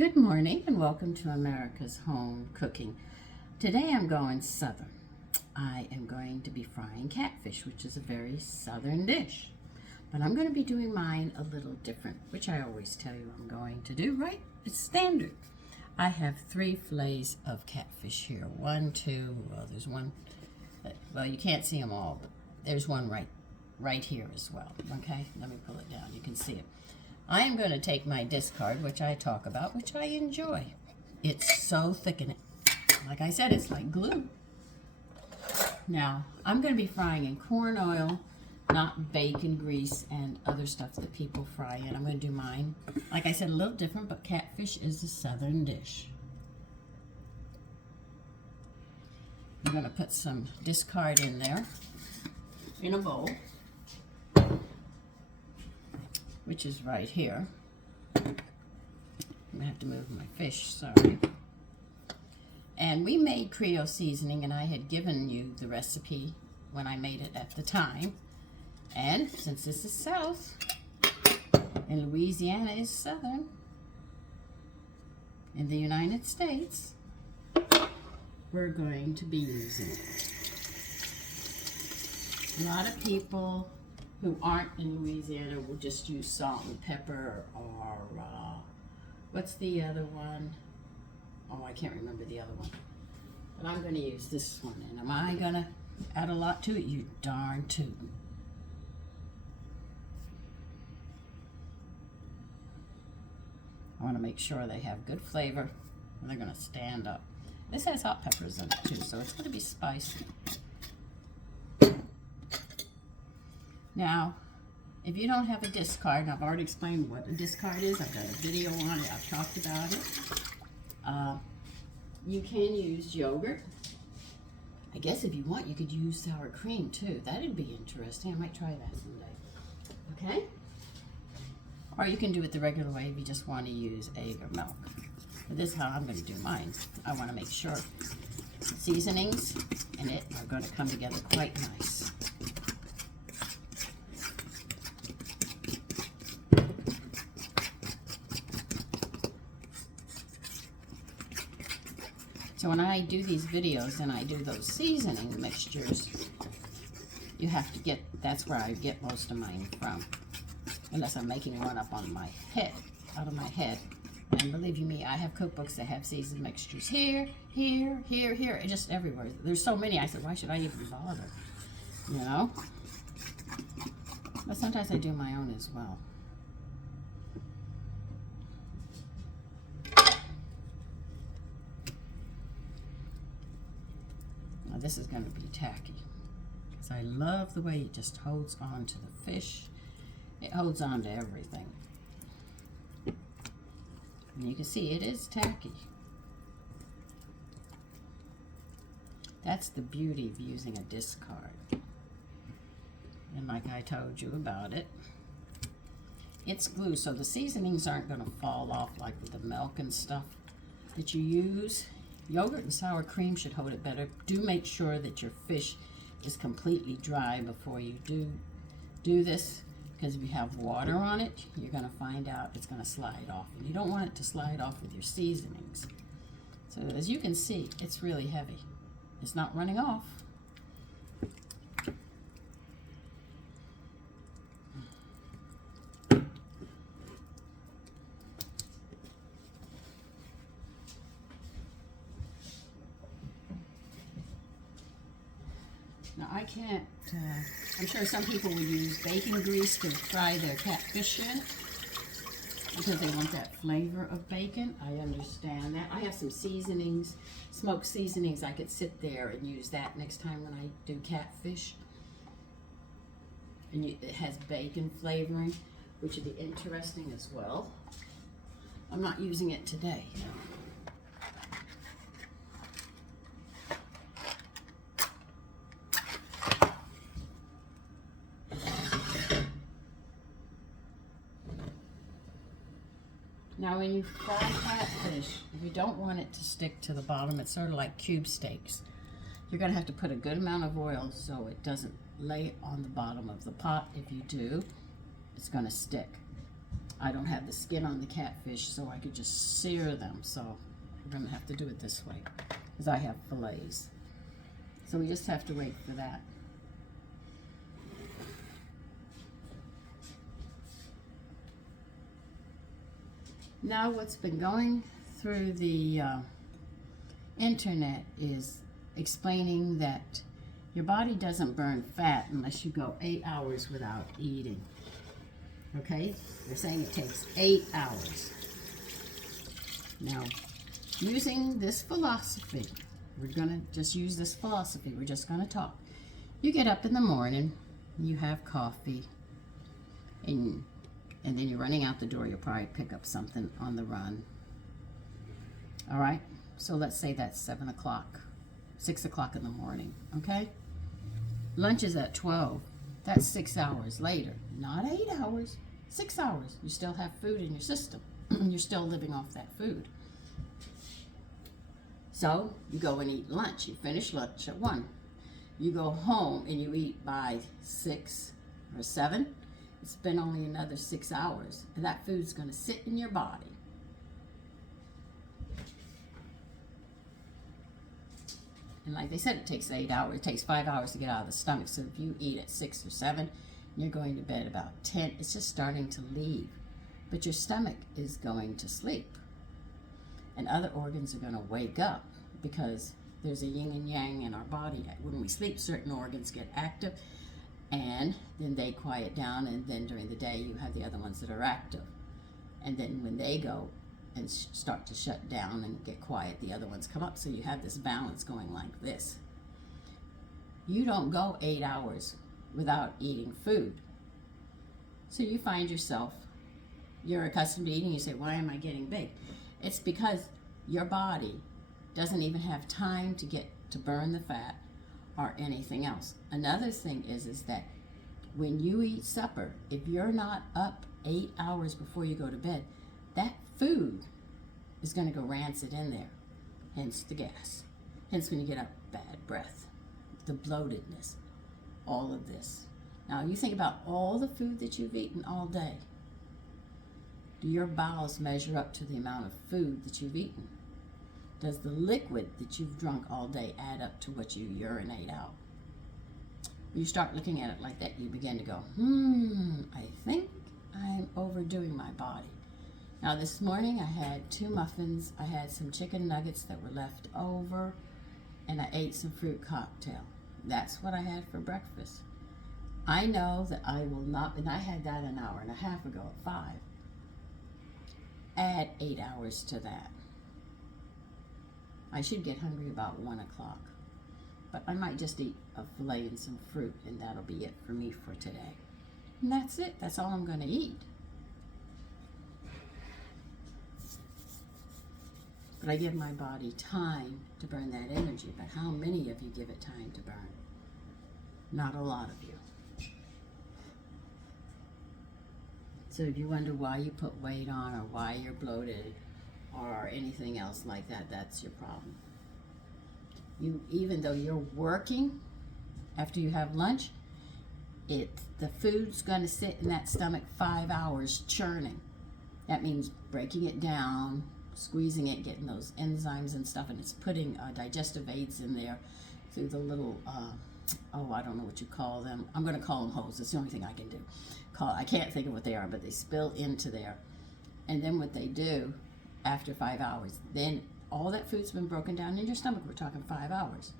Good morning and welcome to America's Home Cooking. Today I'm going southern. I am going to be frying catfish, which is a very southern dish. But I'm going to be doing mine a little different, which I always tell you I'm going to do, right? It's standard. I have 3 fillets of catfish here. One, two, well, there's one. Well, you can't see them all, but there's one right here as well. Okay, let me pull it down. You can see it. I am going to take my discard, which I talk about, which I enjoy. It's so thick in it. Like I said, it's like glue. Now, I'm going to be frying in corn oil, not bacon grease and other stuff that people fry in. I'm going to do mine, like I said, a little different, but catfish is a southern dish. I'm going to put some discard in there in a bowl, which is right here. I'm going to have to move my fish, sorry. And we made Creole seasoning, and I had given you the recipe when I made it at the time. And since this is South, and Louisiana is Southern in the United States, we're going to be using it. A lot of people who aren't in Louisiana will just use salt and pepper or what's the other one? Oh, I can't remember the other one. But I'm going to use this one. And am I going to add a lot to it? You darn tootin'. I want to make sure they have good flavor and they're going to stand up. This has hot peppers in it too, so it's going to be spicy. Now, if you don't have a discard, and I've already explained what a discard is, I've done a video on it, I've talked about it. You can use yogurt. I guess if you want, you could use sour cream too. That'd be interesting. I might try that someday. Okay? Or you can do it the regular way if you just want to use egg or milk. But this is how I'm going to do mine. I want to make sure seasonings and it are going to come together quite nice. So when I do these videos and I do those seasoning mixtures, you have to get, that's where I get most of mine from. Unless I'm making one up on my head, out of my head. And believe you me, I have cookbooks that have seasoned mixtures here, here, here, here, just everywhere. There's so many, I said, why should I even bother? You know? But sometimes I do my own as well. Now this is going to be tacky. Because I love the way it just holds on to the fish. It holds on to everything. And you can see it is tacky. That's the beauty of using a discard. And like I told you about it, it's glue, so the seasonings aren't going to fall off like with the milk and stuff that you use. Yogurt and sour cream should hold it better. Do make sure that your fish is completely dry before you do this. Because if you have water on it, you're going to find out it's going to slide off. And you don't want it to slide off with your seasonings. So as you can see, it's really heavy. It's not running off. Now I can't, I'm sure some people would use bacon grease to fry their catfish in because they want that flavor of bacon. I understand that. I have some seasonings, smoked seasonings. I could sit there and use that next time when I do catfish. And it has bacon flavoring, which would be interesting as well. I'm not using it today. Now when you fry catfish, if you don't want it to stick to the bottom, it's sort of like cube steaks. You're going to have to put a good amount of oil so it doesn't lay on the bottom of the pot. If you do, it's going to stick. I don't have the skin on the catfish, so I could just sear them. So we're going to have to do it this way because I have fillets. So we just have to wait for that. Now what's been going through the internet is explaining that your body doesn't burn fat unless you go 8 hours without eating. Okay? They're saying it takes 8 hours. Now, using this philosophy, we're going to just use this philosophy. We're just going to talk. You get up in the morning, you have coffee, and then you're running out the door. You'll probably pick up something on the run. All right? So let's say that's 7 o'clock, 6 o'clock in the morning, okay? Lunch is at 12. That's 6 hours later. Not 8 hours, 6 hours. You still have food in your system. You're still living off that food. So you go and eat lunch. You finish lunch at 1. You go home and you eat by 6 or 7. It's been only another 6 hours. And that food's going to sit in your body. And like they said, it takes 8 hours. It takes 5 hours to get out of the stomach. So if you eat at 6 or 7, and you're going to bed about 10, it's just starting to leave. But your stomach is going to sleep. And other organs are going to wake up because there's a yin and yang in our body. When we sleep, certain organs get active and then they quiet down, and then during the day you have the other ones that are active. And then when they go and start to shut down and get quiet, the other ones come up. So you have this balance going like this. You don't go 8 hours without eating food. So you find yourself, you're accustomed to eating, you say, why am I getting big? It's because your body doesn't even have time to get to burn the fat or anything else. Another thing is that when you eat supper, if you're not up 8 hours before you go to bed, that food is going to go rancid in there, hence the gas. Hence when you get up, bad breath, the bloatedness, all of this. Now you think about all the food that you've eaten all day. Do your bowels measure up to the amount of food that you've eaten? Does the liquid that you've drunk all day add up to what you urinate out? You start looking at it like that, you begin to go, I think I'm overdoing my body. Now this morning I had 2 muffins, I had some chicken nuggets that were left over, and I ate some fruit cocktail. That's what I had for breakfast. I know that I will not, and I had that an hour and a half ago at 5. Add 8 hours to that. I should get hungry about 1 o'clock, but I might just eat a filet and some fruit, and that'll be it for me for today. And that's it. That's all I'm going to eat. But I give my body time to burn that energy. But how many of you give it time to burn? Not a lot of you. So if you wonder why you put weight on or why you're bloated or anything else like that, that's your problem. Even though you're working after you have lunch, the food's going to sit in that stomach 5 hours churning. That means breaking it down, squeezing it, getting those enzymes and stuff, and it's putting digestive aids in there through the little, I don't know what you call them. I'm going to call them holes. It's the only thing I can do. I can't think of what they are, but they spill into there. And then what they do after 5 hours, then all that food's been broken down in your stomach. We're talking 5 hours.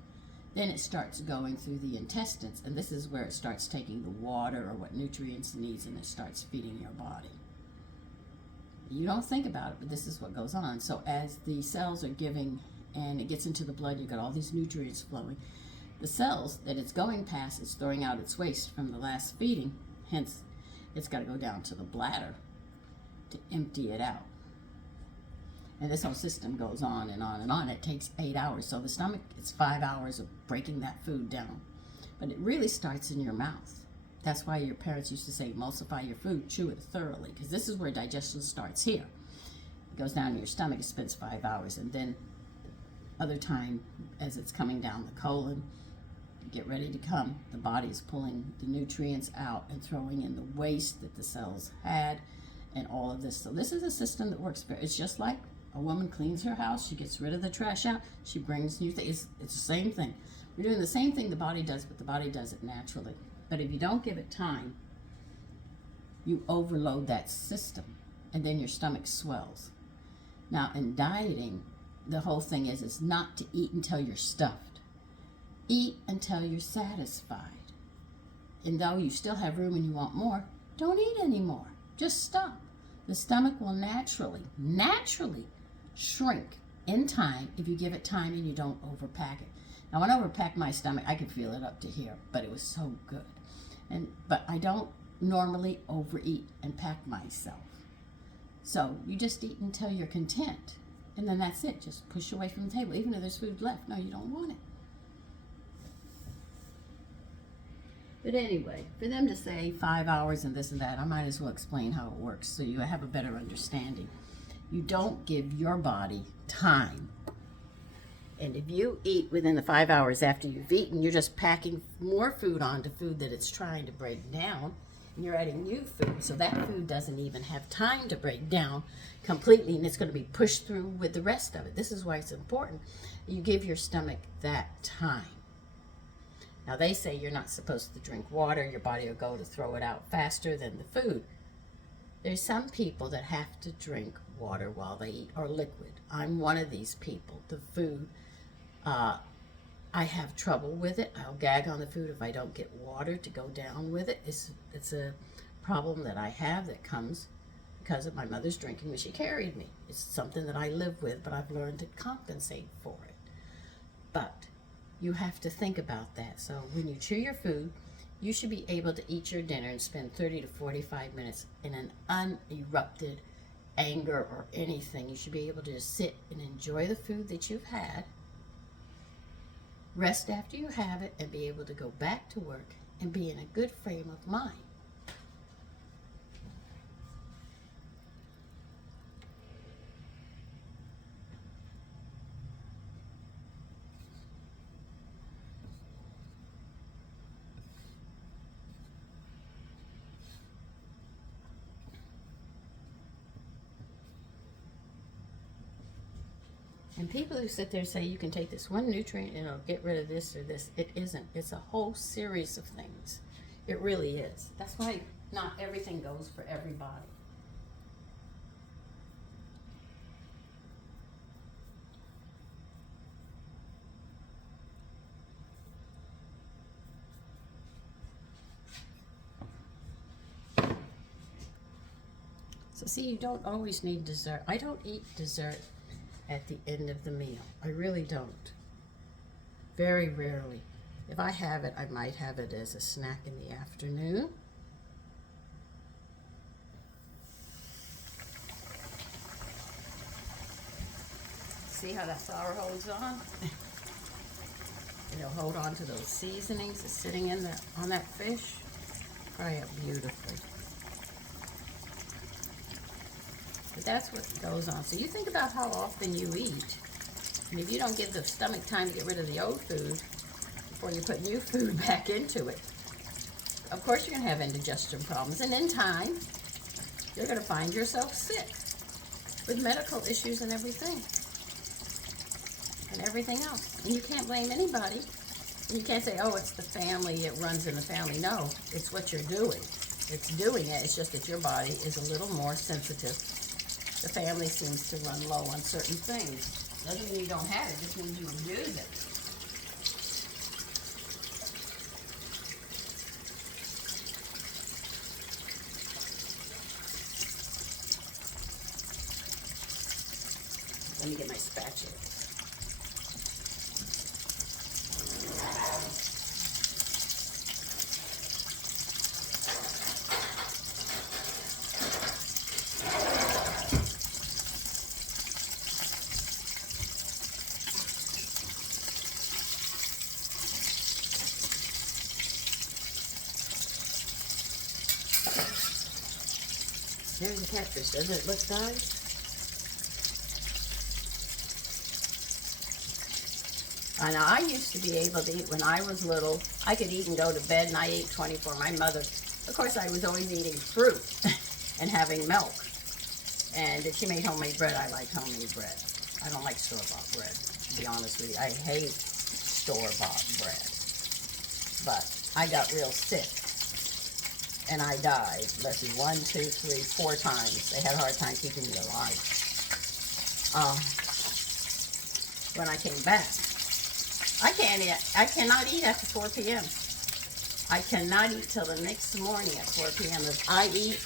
Then it starts going through the intestines, and this is where it starts taking the water or what nutrients it needs, and it starts feeding your body. You don't think about it, but this is what goes on. So as the cells are giving, and it gets into the blood, you've got all these nutrients flowing. The cells that it's going past is throwing out its waste from the last feeding, hence it's got to go down to the bladder to empty it out. And this whole system goes on and on and on. It takes 8 hours. So the stomach, it's 5 hours of breaking that food down. But it really starts in your mouth. That's why your parents used to say, emulsify your food, chew it thoroughly, because this is where digestion starts here. It goes down to your stomach, it spends 5 hours, and then other time, as it's coming down the colon, get ready to come, the body is pulling the nutrients out and throwing in the waste that the cells had, and all of this. So this is a system that works it's just like a woman cleans her house, she gets rid of the trash out, she brings new things. It's the same thing. We're doing the same thing the body does, but the body does it naturally. But if you don't give it time, you overload that system, and then your stomach swells. Now, in dieting, the whole thing is not to eat until you're stuffed. Eat until you're satisfied. And though you still have room and you want more, don't eat anymore. Just stop. The stomach will naturally shrink in time if you give it time and you don't overpack it. Now, when I overpacked my stomach, I could feel it up to here, but it was so good. But I don't normally overeat and pack myself. So you just eat until you're content, and then that's it. Just push away from the table, even if there's food left. No, you don't want it. But anyway, for them to say 5 hours and this and that, I might as well explain how it works so you have a better understanding. You don't give your body time. And if you eat within the 5 hours after you've eaten, you're just packing more food onto food that it's trying to break down. And you're adding new food, so that food doesn't even have time to break down completely, and it's going to be pushed through with the rest of it. This is why it's important. You give your stomach that time. Now, they say you're not supposed to drink water. Your body will go to throw it out faster than the food. There's some people that have to drink water while they eat, or liquid. I'm one of these people. The food, I have trouble with it. I'll gag on the food if I don't get water to go down with it. It's a problem that I have that comes because of my mother's drinking when she carried me. It's something that I live with, but I've learned to compensate for it. But you have to think about that. So when you chew your food, you should be able to eat your dinner and spend 30 to 45 minutes in an unerupted anger or anything. You should be able to just sit and enjoy the food that you've had, rest after you have it, and be able to go back to work and be in a good frame of mind. And people who sit there and say you can take this one nutrient and it'll get rid of this or this, it isn't. It's a whole series of things. It really is. That's why not everything goes for everybody. So see, you don't always need dessert. I don't eat dessert at the end of the meal. I really don't. Very rarely. If I have it, I might have it as a snack in the afternoon. See how that flour holds on? It'll hold on to those seasonings that's sitting in on that fish. Fry up beautifully. But that's what goes on. So you think about how often you eat. And if you don't give the stomach time to get rid of the old food before you put new food back into it, of course you're going to have indigestion problems. And in time, you're going to find yourself sick with medical issues and everything. And everything else. And you can't blame anybody. And you can't say, oh, it's the family, it runs in the family. No, it's what you're doing. It's doing it. It's just that your body is a little more sensitive. The family seems to run low on certain things. Doesn't mean you don't have it, just means you abuse it. Let me get my spatula. There's a catfish. Doesn't it look nice? I know, I used to be able to eat when I was little. I could eat and go to bed, and I ate 24. My mother, of course, I was always eating fruit. and having milk. And if she made homemade bread, I like homemade bread. I don't like store-bought bread, to be honest with you. I hate store-bought bread. But I got real sick, and I died. Let's see, 1, 2, 3, 4 times. They had a hard time keeping me alive. When I came back, I cannot eat after 4 p.m. I cannot eat till the next morning at 4 p.m. If I eat,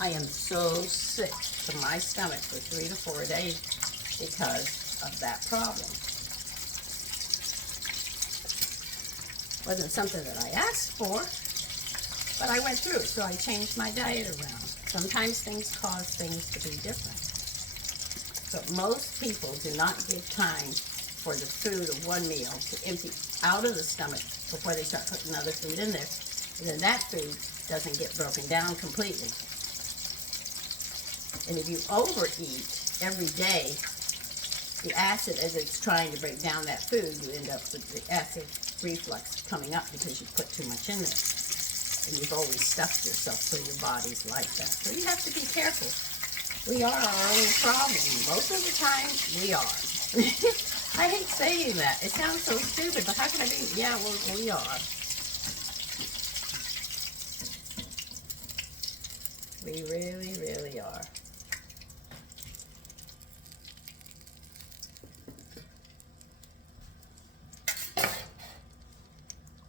I am so sick to my stomach for 3 to 4 days because of that problem. Wasn't something that I asked for, but I went through it, so I changed my diet around. Sometimes things cause things to be different. But most people do not give time for the food of one meal to empty out of the stomach before they start putting other food in there. And then that food doesn't get broken down completely. And if you overeat every day, the acid, as it's trying to break down that food, you end up with the acid reflux coming up because you put too much in there. And you've always stuffed yourself so your body's like that. So you have to be careful. We are our own problem. Most of the time, we are. I hate saying that. It sounds so stupid, but how can I be? Yeah, well, we are. We really, really are.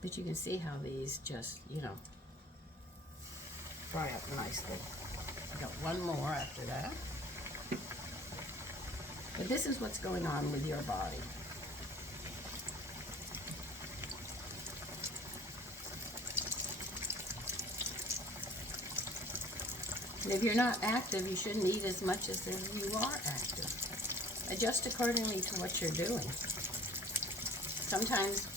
But you can see how these just, fry up nicely. I got one more after that. But this is what's going on with your body. And if you're not active, you shouldn't eat as much as if you are active. Adjust accordingly to what you're doing. Sometimes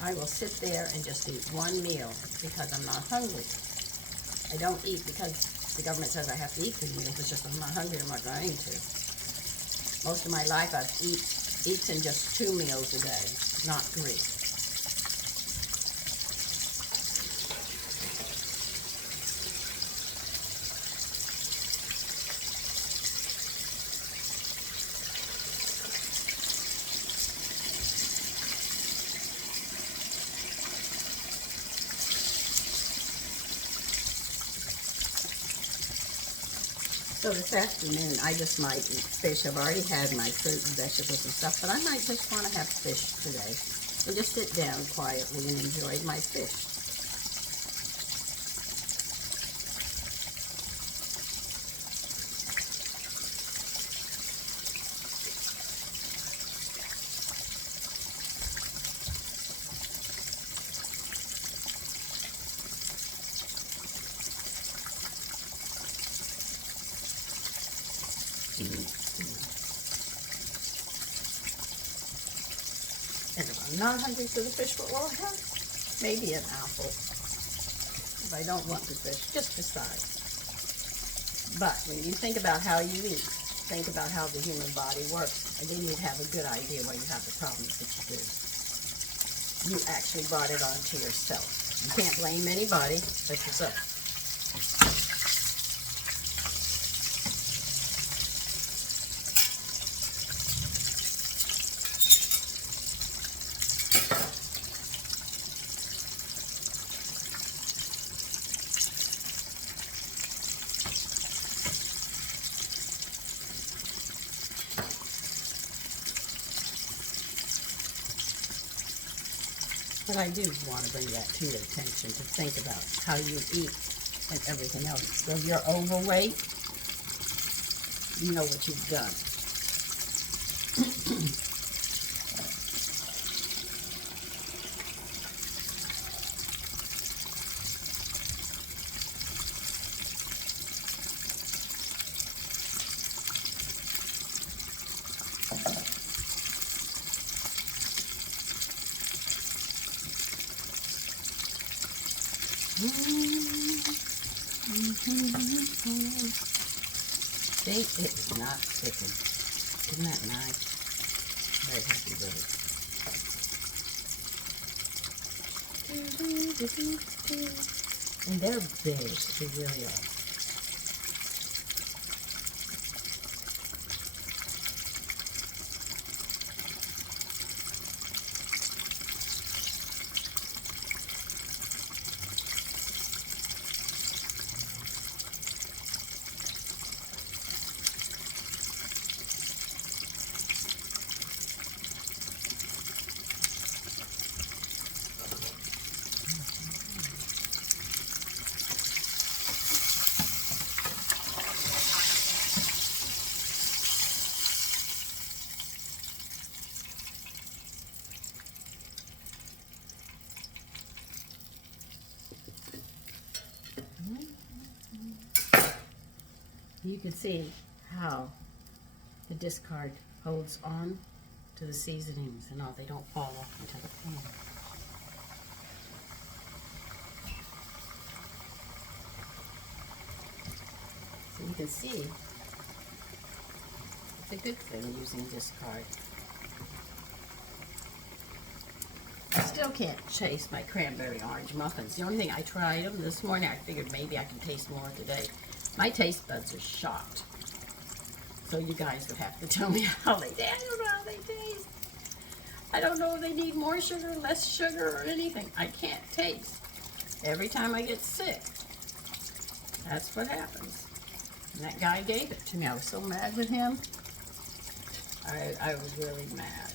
I will sit there and just eat one meal because I'm not hungry. I don't eat because the government says I have to eat 3 meals. It's just I'm not hungry, I'm not going to. Most of my life I've eaten just 2 meals a day, not 3. So this afternoon, I just might eat fish. I've already had my fruit and vegetables and stuff, but I might just want to have fish today and just sit down quietly and enjoy my fish. And if I'm not hungry for the fish, what will I have? Maybe an apple. If I don't want the fish, just decide. But when you think about how you eat, think about how the human body works, and then you'd have a good idea why you have the problems that you do. You actually brought it onto yourself. You can't blame anybody but yourself. But I do want to bring that to your attention to think about how you eat and everything else. So if you're overweight, you know what you've done. See, it is not sticking. Isn't that nice? Very happy with it. And they're big, they really are. You can see how the discard holds on to the seasonings and all. They don't fall off into the pan. So you can see it's a good thing using discard. I still can't taste my cranberry orange muffins. The only thing, I tried them this morning. I figured maybe I can taste more today. My taste buds are shocked. So you guys would have to tell me how they taste. I don't know how they taste. I don't know if they need more sugar, less sugar, or anything. I can't taste. Every time I get sick, that's what happens. And that guy gave it to me. I was so mad with him. I was really mad.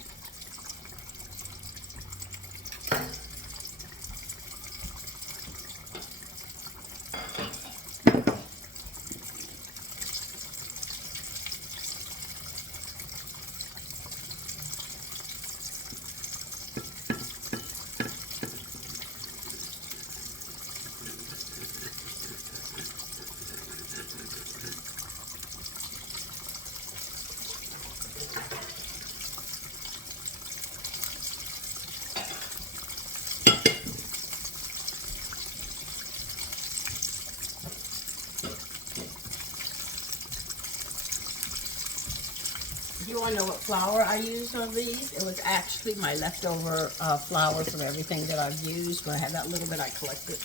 You want to know what flour I used on these? It was actually my leftover flour from everything that I've used. When I have that little bit, I collect it.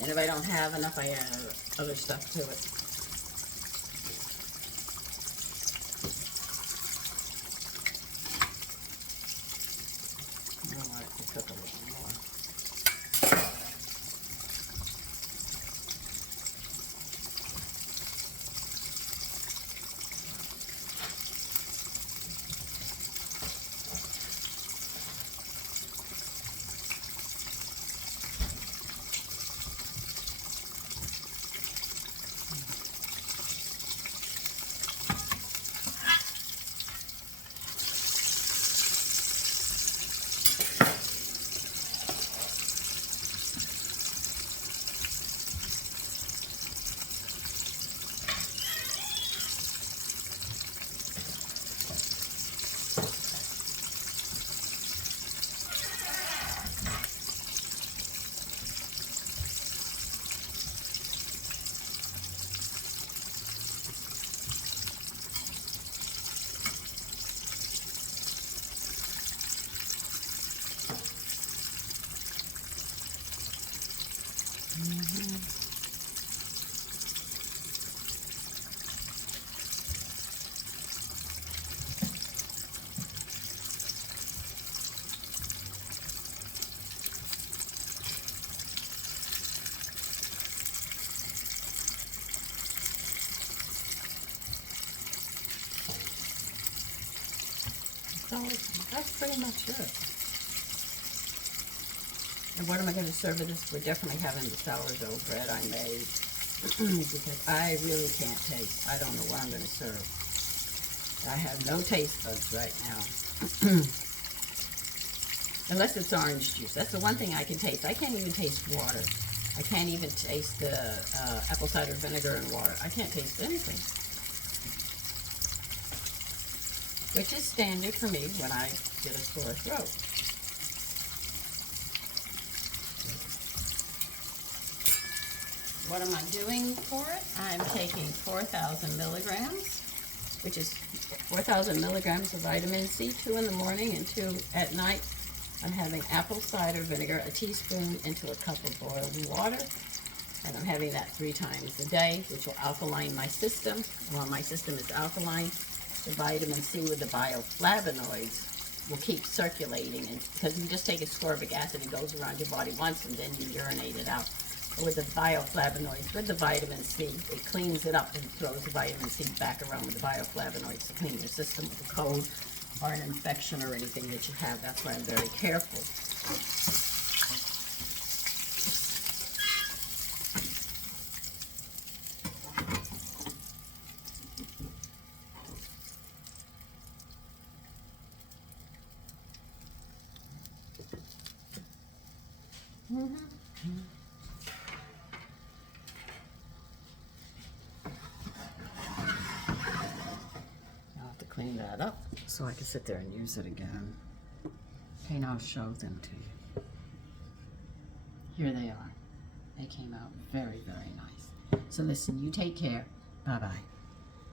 And if I don't have enough, I add other stuff to it. I want it to cook a little more. So that's pretty much it. And what am I going to serve with this? We're definitely having the sourdough bread I made because I really can't taste. I don't know what I'm going to serve. I have no taste buds right now. Unless it's orange juice. That's the one thing I can taste. I can't even taste water. I can't even taste the apple cider vinegar and water. I can't taste anything. Which is standard for me when I get a sore throat. What am I doing for it? I'm taking 4,000 milligrams, which is 4,000 milligrams of vitamin C, 2 in the morning and 2 at night. I'm having apple cider vinegar, a teaspoon into a cup of boiled water, and I'm having that 3 times a day, which will alkaline my system. While my system is alkaline, the vitamin C with the bioflavonoids will keep circulating, and because you just take ascorbic acid, it goes around your body once and then you urinate it out. But with the bioflavonoids, with the vitamin C, it cleans it up and throws the vitamin C back around with the bioflavonoids to clean your system with a cold or an infection or anything that you have. That's why I'm very careful. clean that up so I can sit there and use it again. Okay, now I'll show them to you. Here they are. They came out very, very nice. So listen, you take care. Bye-bye.